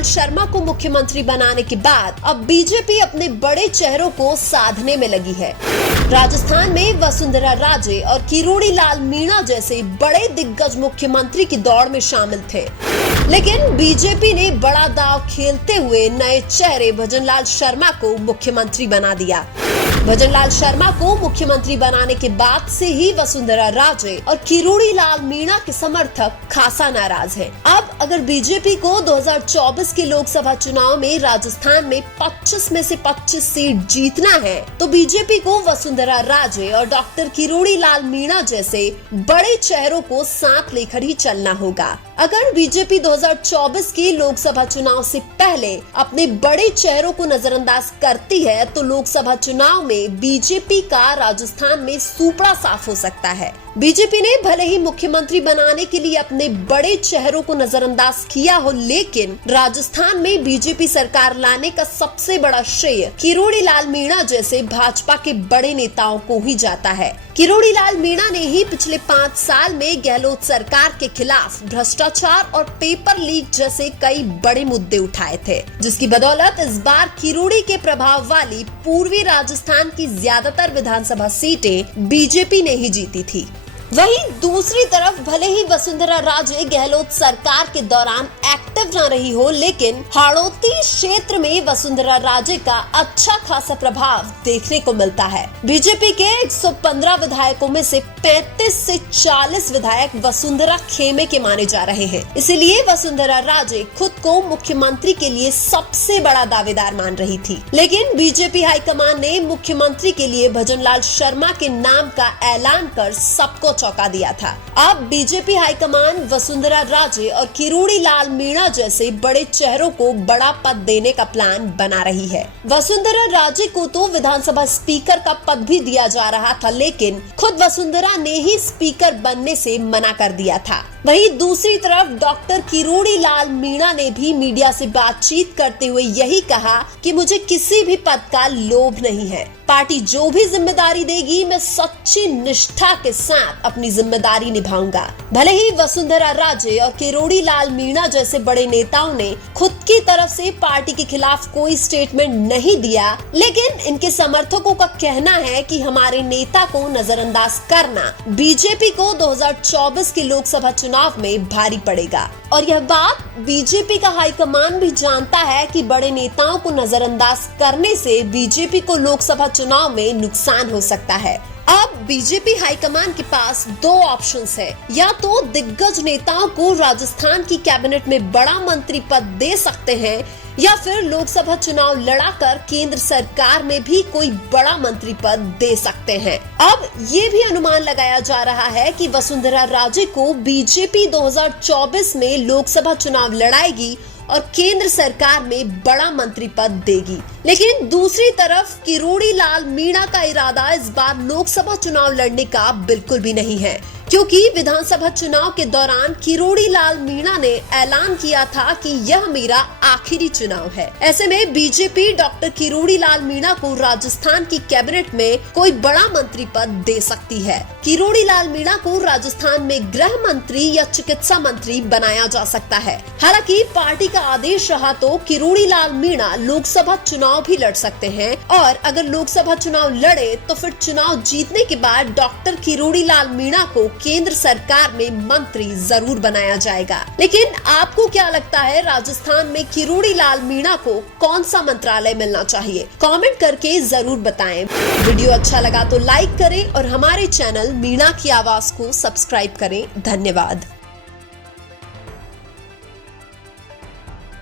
लाल शर्मा को मुख्यमंत्री बनाने के बाद अब बीजेपी अपने बड़े चेहरों को साधने में लगी है। राजस्थान में वसुंधरा राजे और किरोड़ी लाल मीणा जैसे बड़े दिग्गज मुख्यमंत्री की दौड़ में शामिल थे, लेकिन बीजेपी ने बड़ा दांव खेलते हुए नए चेहरे भजनलाल शर्मा को मुख्यमंत्री बना दिया। भजनलाल शर्मा को मुख्यमंत्री बनाने के बाद से ही वसुंधरा राजे और किरोड़ी लाल मीणा के समर्थक खासा नाराज हैं। अब अगर बीजेपी को 2024 के लोकसभा चुनाव में राजस्थान में 25 में से 25 सीट जीतना है, तो बीजेपी को वसुंधरा राजे और डॉक्टर किरोड़ी लाल मीणा जैसे बड़े चेहरों को साथ लेकर ही चलना होगा। अगर बीजेपी 2024 के लोकसभा चुनाव से पहले अपने बड़े चेहरों को नजरअंदाज करती है, तो लोकसभा चुनाव में बीजेपी का राजस्थान में सूपड़ा साफ हो सकता है। बीजेपी ने भले ही मुख्यमंत्री बनाने के लिए अपने बड़े चेहरों को नजरअंदाज किया हो, लेकिन राजस्थान में बीजेपी सरकार लाने का सबसे बड़ा श्रेय किरोड़ी लाल मीणा जैसे भाजपा के बड़े नेताओं को ही जाता है। किरोड़ी लाल मीणा ने ही पिछले 5 साल में गहलोत सरकार के खिलाफ भ्रष्टाचार और पेपर लीक जैसे कई बड़े मुद्दे उठाए थे, जिसकी बदौलत इस बार किरोड़ी के प्रभाव वाली पूर्वी राजस्थान की ज्यादातर विधानसभा सीटें बीजेपी ने ही जीती थी। वहीं दूसरी तरफ भले ही वसुंधरा राजे गहलोत सरकार के दौरान एक्टिव न रही हो, लेकिन हाड़ौती क्षेत्र में वसुंधरा राजे का अच्छा खासा प्रभाव देखने को मिलता है। बीजेपी के 115 विधायकों में से 35 से 40 विधायक वसुंधरा खेमे के माने जा रहे हैं। इसीलिए वसुंधरा राजे खुद को मुख्यमंत्री के लिए सबसे बड़ा दावेदार मान रही थी, लेकिन बीजेपी हाईकमान ने मुख्यमंत्री के लिए भजनलाल शर्मा के नाम का ऐलान कर सबको चौंका दिया था। अब बीजेपी हाईकमान वसुंधरा राजे और किरोड़ी लाल मीणा जैसे बड़े चेहरों को बड़ा पद देने का प्लान बना रही है। वसुंधरा राजे को तो विधानसभा स्पीकर का पद भी दिया जा रहा था, लेकिन खुद वसुंधरा ने ही स्पीकर बनने से मना कर दिया था। वहीं दूसरी तरफ डॉक्टर किरोड़ी लाल मीणा ने भी मीडिया से बातचीत करते हुए यही कहा कि मुझे किसी भी पद का लोभ नहीं है, पार्टी जो भी जिम्मेदारी देगी मैं सच्ची निष्ठा के साथ अपनी जिम्मेदारी निभाऊंगा। भले ही वसुंधरा राजे और किरोड़ी लाल मीणा जैसे बड़े नेताओं ने खुद की तरफ से पार्टी के खिलाफ कोई स्टेटमेंट नहीं दिया, लेकिन इनके समर्थकों का कहना है कि हमारे नेता को नजरअंदाज करना बीजेपी को 2024 के लोकसभा चुनाव में भारी पड़ेगा। और यह बात बीजेपी का हाईकमान भी जानता है कि बड़े नेताओं को नजरअंदाज करने से बीजेपी को लोकसभा चुनाव में नुकसान हो सकता है। अब बीजेपी हाईकमान के पास 2 ऑप्शंस है, या तो दिग्गज नेताओं को राजस्थान की कैबिनेट में बड़ा मंत्री पद दे सकते हैं, या फिर लोकसभा चुनाव लड़ाकर केंद्र सरकार में भी कोई बड़ा मंत्री पद दे सकते हैं। अब ये भी अनुमान लगाया जा रहा है कि वसुंधरा राजे को बीजेपी 2024 में लोकसभा चुनाव लड़ाएगी और केंद्र सरकार में बड़ा मंत्री पद देगी, लेकिन दूसरी तरफ किरोड़ी लाल मीणा का इरादा इस बार लोकसभा चुनाव लड़ने का बिल्कुल भी नहीं है, क्योंकि विधानसभा चुनाव के दौरान किरोड़ी लाल मीणा ने ऐलान किया था कि यह मेरा आखिरी चुनाव है। ऐसे में बीजेपी डॉक्टर किरोड़ी लाल मीणा को राजस्थान की कैबिनेट में कोई बड़ा मंत्री पद दे सकती है। किरोड़ी लाल मीणा को राजस्थान में गृह मंत्री या चिकित्सा मंत्री बनाया जा सकता है। हालांकि पार्टी का आदेश रहा तो किरोड़ी लाल मीणा लोकसभा चुनाव भी लड़ सकते हैं, और अगर लोकसभा चुनाव लड़े तो फिर चुनाव जीतने के बाद डॉक्टर किरोड़ी लाल मीणा को केंद्र सरकार में मंत्री जरूर बनाया जाएगा। लेकिन आपको क्या लगता है, राजस्थान में किरोड़ी लाल मीणा को कौन सा मंत्रालय मिलना चाहिए? कमेंट करके जरूर बताएं। वीडियो अच्छा लगा तो लाइक करें और हमारे चैनल मीणा की आवाज को सब्सक्राइब करें। धन्यवाद।